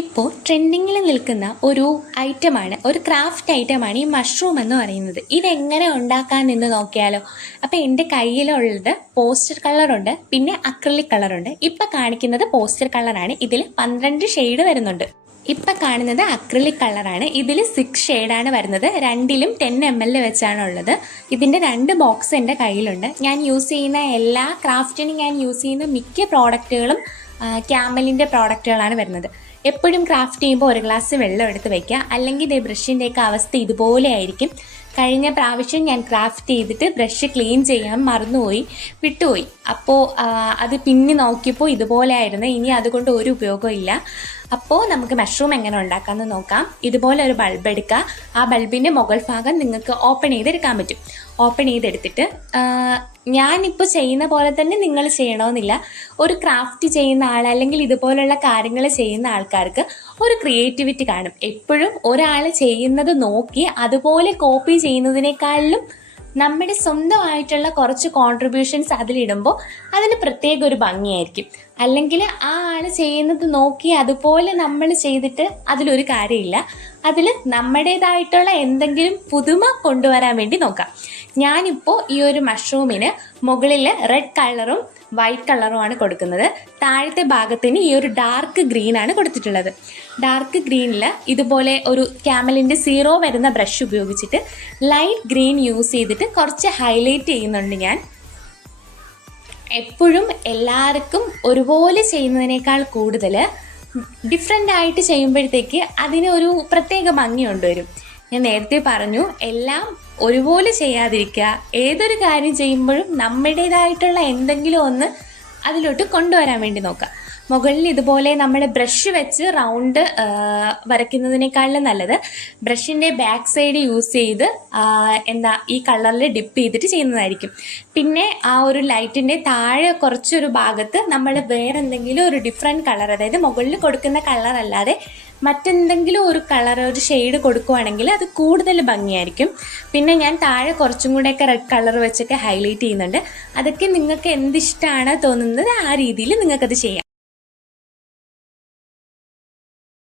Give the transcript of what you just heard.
ഇപ്പോൾ ട്രെൻഡിങ്ങിൽ നിൽക്കുന്ന ഒരു ഐറ്റമാണ്, ഒരു ക്രാഫ്റ്റ് ഐറ്റമാണ് ഈ മഷ്റൂം എന്ന് പറയുന്നത്. ഇതെങ്ങനെ ഉണ്ടാക്കാമെന്ന് നോക്കിയാലോ? അപ്പോൾ എൻ്റെ കയ്യിലുള്ളത് പോസ്റ്റർ കളറുണ്ട്, പിന്നെ അക്രിലിക് കളറുണ്ട്. ഇപ്പം കാണിക്കുന്നത് പോസ്റ്റർ കളറാണ്. ഇതിൽ 12 ഷെയ്ഡ് വരുന്നുണ്ട്. ഇപ്പം കാണുന്നത് അക്രിലിക് കളറാണ്. ഇതിൽ 6 ഷെയ്ഡാണ് വരുന്നത്. രണ്ടിലും 10 ml വെച്ചാണ് ഉള്ളത്. ഇതിൻ്റെ 2 ബോക്സ് എൻ്റെ കയ്യിലുണ്ട്. ഞാൻ യൂസ് ചെയ്യുന്ന എല്ലാ ക്രാഫ്റ്റിനും ഞാൻ യൂസ് ചെയ്യുന്ന മിക്ക പ്രോഡക്റ്റുകളും ക്യാമലിൻ്റെ പ്രോഡക്റ്റുകളാണ് വരുന്നത്. എപ്പോഴും ക്രാഫ്റ്റ് ചെയ്യുമ്പോൾ ഒരു ഗ്ലാസ് വെള്ളം എടുത്ത് വയ്ക്കുക, അല്ലെങ്കിൽ ഈ ബ്രഷിൻ്റെയൊക്കെ അവസ്ഥ ഇതുപോലെ ആയിരിക്കും. കഴിഞ്ഞ പ്രാവശ്യം ഞാൻ ക്രാഫ്റ്റ് ചെയ്തിട്ട് ബ്രഷ് ക്ലീൻ ചെയ്യാൻ മറന്നുപോയി, വിട്ടുപോയി. അപ്പോൾ അത് പിന്നെ നോക്കിയപ്പോൾ ഇതുപോലെ ആയിരുന്നു. ഇനി അതുകൊണ്ട് ഒരു ഉപയോഗവും ഇല്ല. അപ്പോൾ നമുക്ക് മഷ്റൂം എങ്ങനെ ഉണ്ടാക്കാമെന്ന് നോക്കാം. ഇതുപോലെ ഒരു ബൾബ് എടുക്കുക. ആ ബൾബിൻ്റെ മുകൾ ഭാഗം നിങ്ങൾക്ക് ഓപ്പൺ ചെയ്തെടുക്കാൻ പറ്റും. ഓപ്പൺ ചെയ്തെടുത്തിട്ട് ഞാനിപ്പോൾ ചെയ്യുന്ന പോലെ തന്നെ നിങ്ങൾ ചെയ്യണമെന്നില്ല. ഒരു ക്രാഫ്റ്റ് ചെയ്യുന്ന ആൾ അല്ലെങ്കിൽ ഇതുപോലുള്ള കാര്യങ്ങൾ ചെയ്യുന്ന ആൾക്കാർക്ക് ഒരു ക്രിയേറ്റിവിറ്റി കാണും. എപ്പോഴും ഒരാൾ ചെയ്യുന്നത് നോക്കി അതുപോലെ കോപ്പി ചെയ്യുന്നതിനേക്കാളിലും നമ്മുടെ സ്വന്തമായിട്ടുള്ള കുറച്ച് കോൺട്രിബ്യൂഷൻസ് അതിലിടുമ്പോൾ അതിന് പ്രത്യേക ഒരു ഭംഗിയായിരിക്കും. അല്ലെങ്കിൽ ആ ആൾ ചെയ്യുന്നത് നോക്കി അതുപോലെ നമ്മൾ ചെയ്തിട്ട് അതിലൊരു കാര്യമില്ല. അതിൽ നമ്മുടേതായിട്ടുള്ള എന്തെങ്കിലും പുതുമ കൊണ്ടുവരാൻ വേണ്ടി നോക്കാം. ഞാനിപ്പോൾ ഈ ഒരു മഷ്റൂമിന് മുകളിൽ റെഡ് കളറും വൈറ്റ് കളറുമാണ് കൊടുക്കുന്നത്. താഴത്തെ ഭാഗത്തിന് ഈ ഒരു ഡാർക്ക് ഗ്രീനാണ് കൊടുത്തിട്ടുള്ളത്. ഡാർക്ക് ഗ്രീനിൽ ഇതുപോലെ ഒരു ക്യാമലിൻ്റെ 0 വരുന്ന ബ്രഷ് ഉപയോഗിച്ചിട്ട് ലൈറ്റ് ഗ്രീൻ യൂസ് ചെയ്തിട്ട് കുറച്ച് ഹൈലൈറ്റ് ചെയ്യുന്നുണ്ട് ഞാൻ. എപ്പോഴും എല്ലാവർക്കും ഒരുപോലെ ചെയ്യുന്നതിനേക്കാൾ കൂടുതൽ ഡിഫറെൻ്റ് ആയിട്ട് ചെയ്യുമ്പോഴത്തേക്ക് അതിന് ഒരു പ്രത്യേക ഭംഗി കൊണ്ടുവരും. ഞാൻ നേരത്തെ പറഞ്ഞു, എല്ലാം ഒരുപോലെ ചെയ്യാതിരിക്കുക. ഏതൊരു കാര്യം ചെയ്യുമ്പോഴും നമ്മുടേതായിട്ടുള്ള എന്തെങ്കിലും ഒന്ന് അതിലോട്ട് കൊണ്ടുവരാൻ വേണ്ടി നോക്കുക. മുകളിൽ ഇതുപോലെ നമ്മൾ ബ്രഷ് വെച്ച് റൗണ്ട് വരയ്ക്കുന്നതിനേക്കാളും നല്ലത് ബ്രഷിൻ്റെ ബാക്ക് സൈഡ് യൂസ് ചെയ്ത് ഈ കളറിൽ ഡിപ്പ് ചെയ്തിട്ട് ചെയ്യുന്നതായിരിക്കും. പിന്നെ ആ ഒരു ലൈറ്റിൻ്റെ താഴെ കുറച്ചൊരു ഭാഗത്ത് നമ്മൾ വേറെ എന്തെങ്കിലും ഒരു ഡിഫറെൻറ്റ് കളർ, അതായത് മുകളിൽ കൊടുക്കുന്ന കളർ അല്ലാതെ മറ്റെന്തെങ്കിലും ഒരു കളർ, ഒരു ഷെയ്ഡ് കൊടുക്കുകയാണെങ്കിൽ അത് കൂടുതൽ ഭംഗിയായിരിക്കും. പിന്നെ ഞാൻ താഴെ കുറച്ചും കൂടെയൊക്കെ റെഡ് കളർ വെച്ചൊക്കെ ഹൈലൈറ്റ് ചെയ്യുന്നുണ്ട്. അതൊക്കെ നിങ്ങൾക്ക് എന്തിഷ്ടമാണ് തോന്നുന്നത് ആ രീതിയിൽ നിങ്ങൾക്കത് ചെയ്യാം.